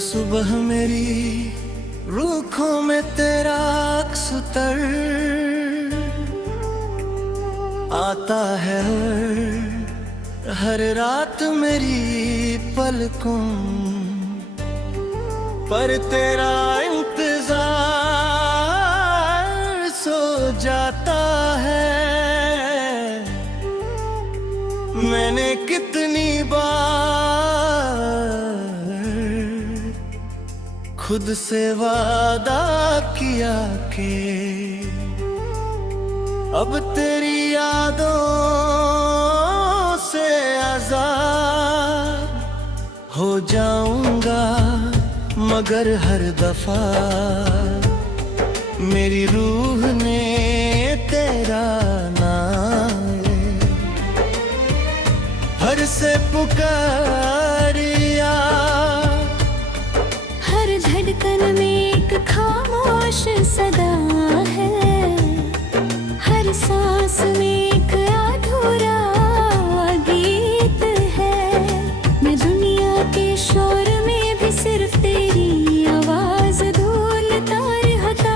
सुबह मेरी रुखों में तेरा अक्स उतर आता है, हर रात मेरी पलकों पर तेरा इंतजार सो जाता है। मैंने कितनी बार खुद से वादा किया कि अब तेरी यादों से आजाद हो जाऊंगा, मगर हर दफा मेरी रूह ने तेरा नाम हर से पुकारिया। हर धड़कन में एक खामोश सदा है, हर सांस में एक अधूरा गीत है। मैं दुनिया के शोर में भी सिर्फ तेरी आवाज ढूंढता रहता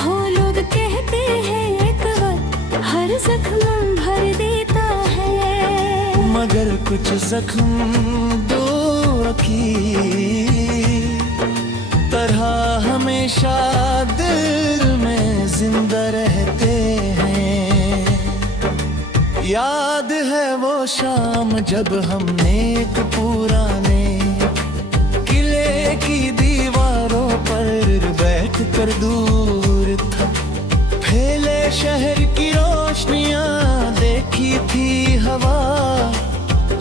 हूँ। लोग कहते हैं एक वक्त हर जख्म भर देता है, मगर कुछ जख्म दूर की तरह हमेशा दिल में जिंदा रहते हैं। याद है वो शाम जब हमने एक पुराने किले की दीवारों पर बैठकर दूर था फैले शहर की रोशनियां देखी थी। हवा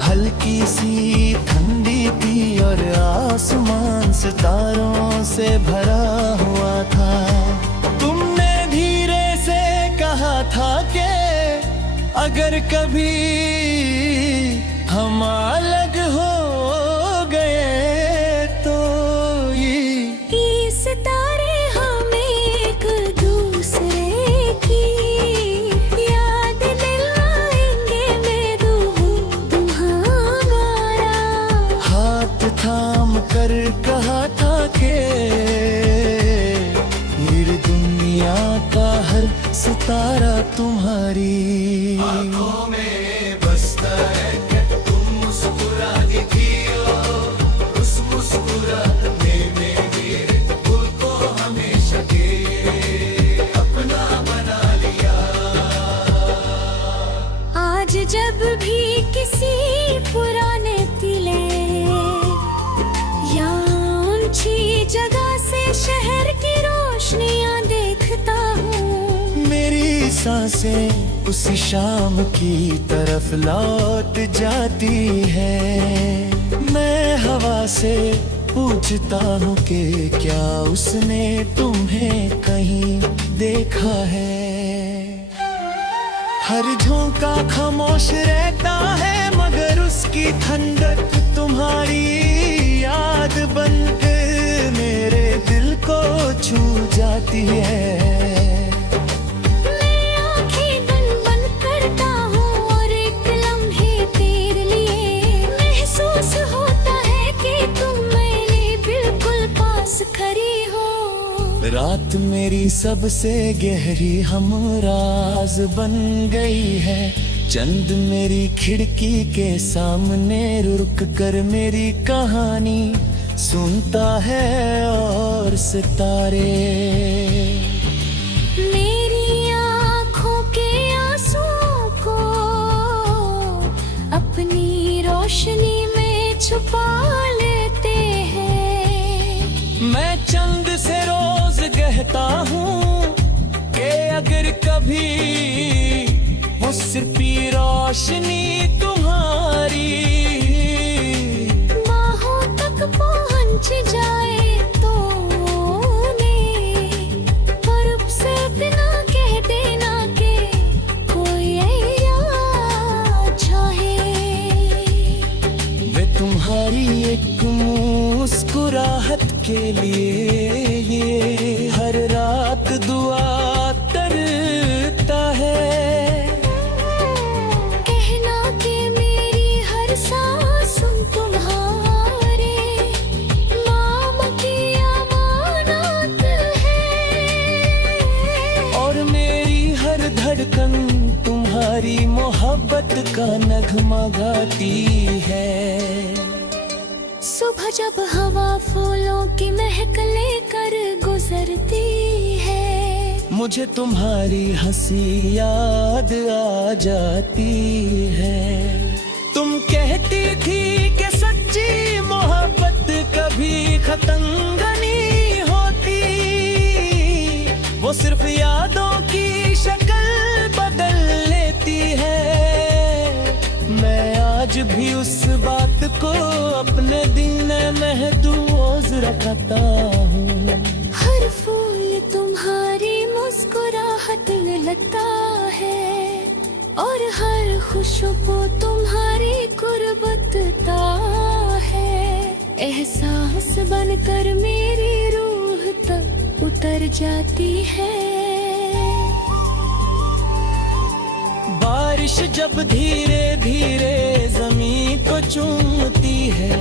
हल्की सी ठंडी थी और आसमान सितारों से भरा हुआ था। तुमने धीरे से कहा था कि अगर कभी हम अलग हो गए तो ये सितारे हमें एक दूसरे की याद दिलाएंगे। मैं तुम्हारा हाथ थाम कर कहा था कि मेरी दुनिया का हर सितारा तुम्हारी आँखों में बसता है कि तुम मुस्कुराती थी। उस मुस्कुराहट में मेरे दिल को हमेशा के अपना बना लिया। आज जब भी किसी पुराने किले या ऊंची जगह से शहर की रोशनियां देखता हूँ, मेरी सांसें उसी शाम की तरफ लौट जाती है। मैं हवा से पूछता हूँ कि क्या उसने तुम्हें कहीं देखा है। हर झोंका खामोश रहता है, मगर उसकी ठंडक तुम्हारी याद बनकर मेरे दिल को छू जाती है। मैं आंखें बंद करता हूँ और एक लम्हे तेरे लिए महसूस होता है कि तुम मेरे बिल्कुल पास खड़ी हो। रात मेरी सबसे गहरी हमराज बन गई है। चंद मेरी खिड़की के सामने रुक कर मेरी कहानी सुनता है और सितारे मेरी आँखों के आंसुओं को अपनी रोशनी में छुपा लेते हैं। मैं चंद से रोज कहता हूँ कि अगर कभी वो सिर्फी रोशनी तुम्हारी बाहों तक पहुँच जाए तो पर से इतना कह देना कि कोई याद चाहे। वे तुम्हारी एक मुस्कुराहट के लिए ये हर रात दुआ करता है। कहना कि मेरी हर सांस तुम्हारे तुम्हारी मोहब्बत का नगमा गाती है। सुबह जब हवा फूलों की महक लेकर गुजरती है, मुझे तुम्हारी हंसी याद आ जाती है। तुम कहती थी कि सच्ची मोहब्बत कभी खत्म नहीं होती, वो सिर्फ यादों की शक्ल बदल लेती है। मैं आज भी उस बात को अपने दिल में महफूज रखता हूँ। हर फूल तुम्हारी मुस्कुराहट में लगता है, और हर खुशबू तुम्हारी गुर्बतता है। एहसास बनकर मेरी रूह तक उतर जाती है। बारिश जब धीरे धीरे जमीन को चूमती है,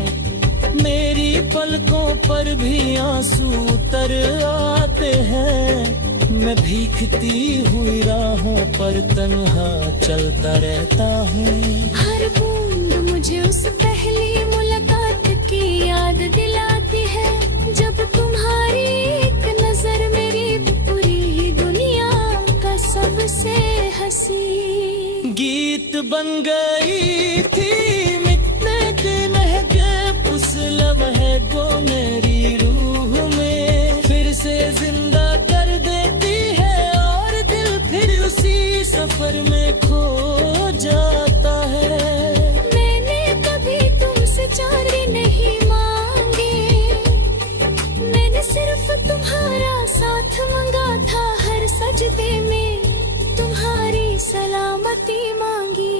मेरी पलकों पर भी आंसू उतर आते हैं। मैं भीगती हुई राहों पर तन्हा चलता रहता हूँ। हर बूंद मुझे उस पहली मुलाकात की याद दिलाती है, जब तुम्हारी एक नजर मेरी पूरी दुनिया का सबसे हंसी गीत बन गई थी। मिटने के महक उस लम्हे को मेरी रूह में फिर से जिंदा कर देती है, और दिल फिर उसी सफर में खो जाता है। मैंने कभी तुमसे चांदी नहीं मांगी, मैंने सिर्फ तुम्हारा साथ मांगा था। हर सजदे में तुम्हारी सलामती मांगी,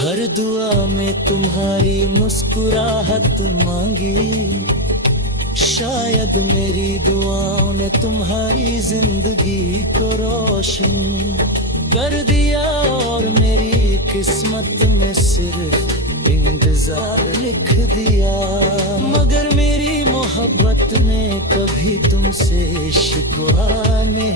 हर दुआ में तुम्हारी मुस्कुराहट मांगी। शायद मेरी दुआओं ने तुम्हारी जिंदगी को रोशन कर दिया, और मेरी किस्मत में सिर्फ इंतजार लिख दिया। मगर मेरी मोहब्बत ने कभी तुमसे शिकवा नहीं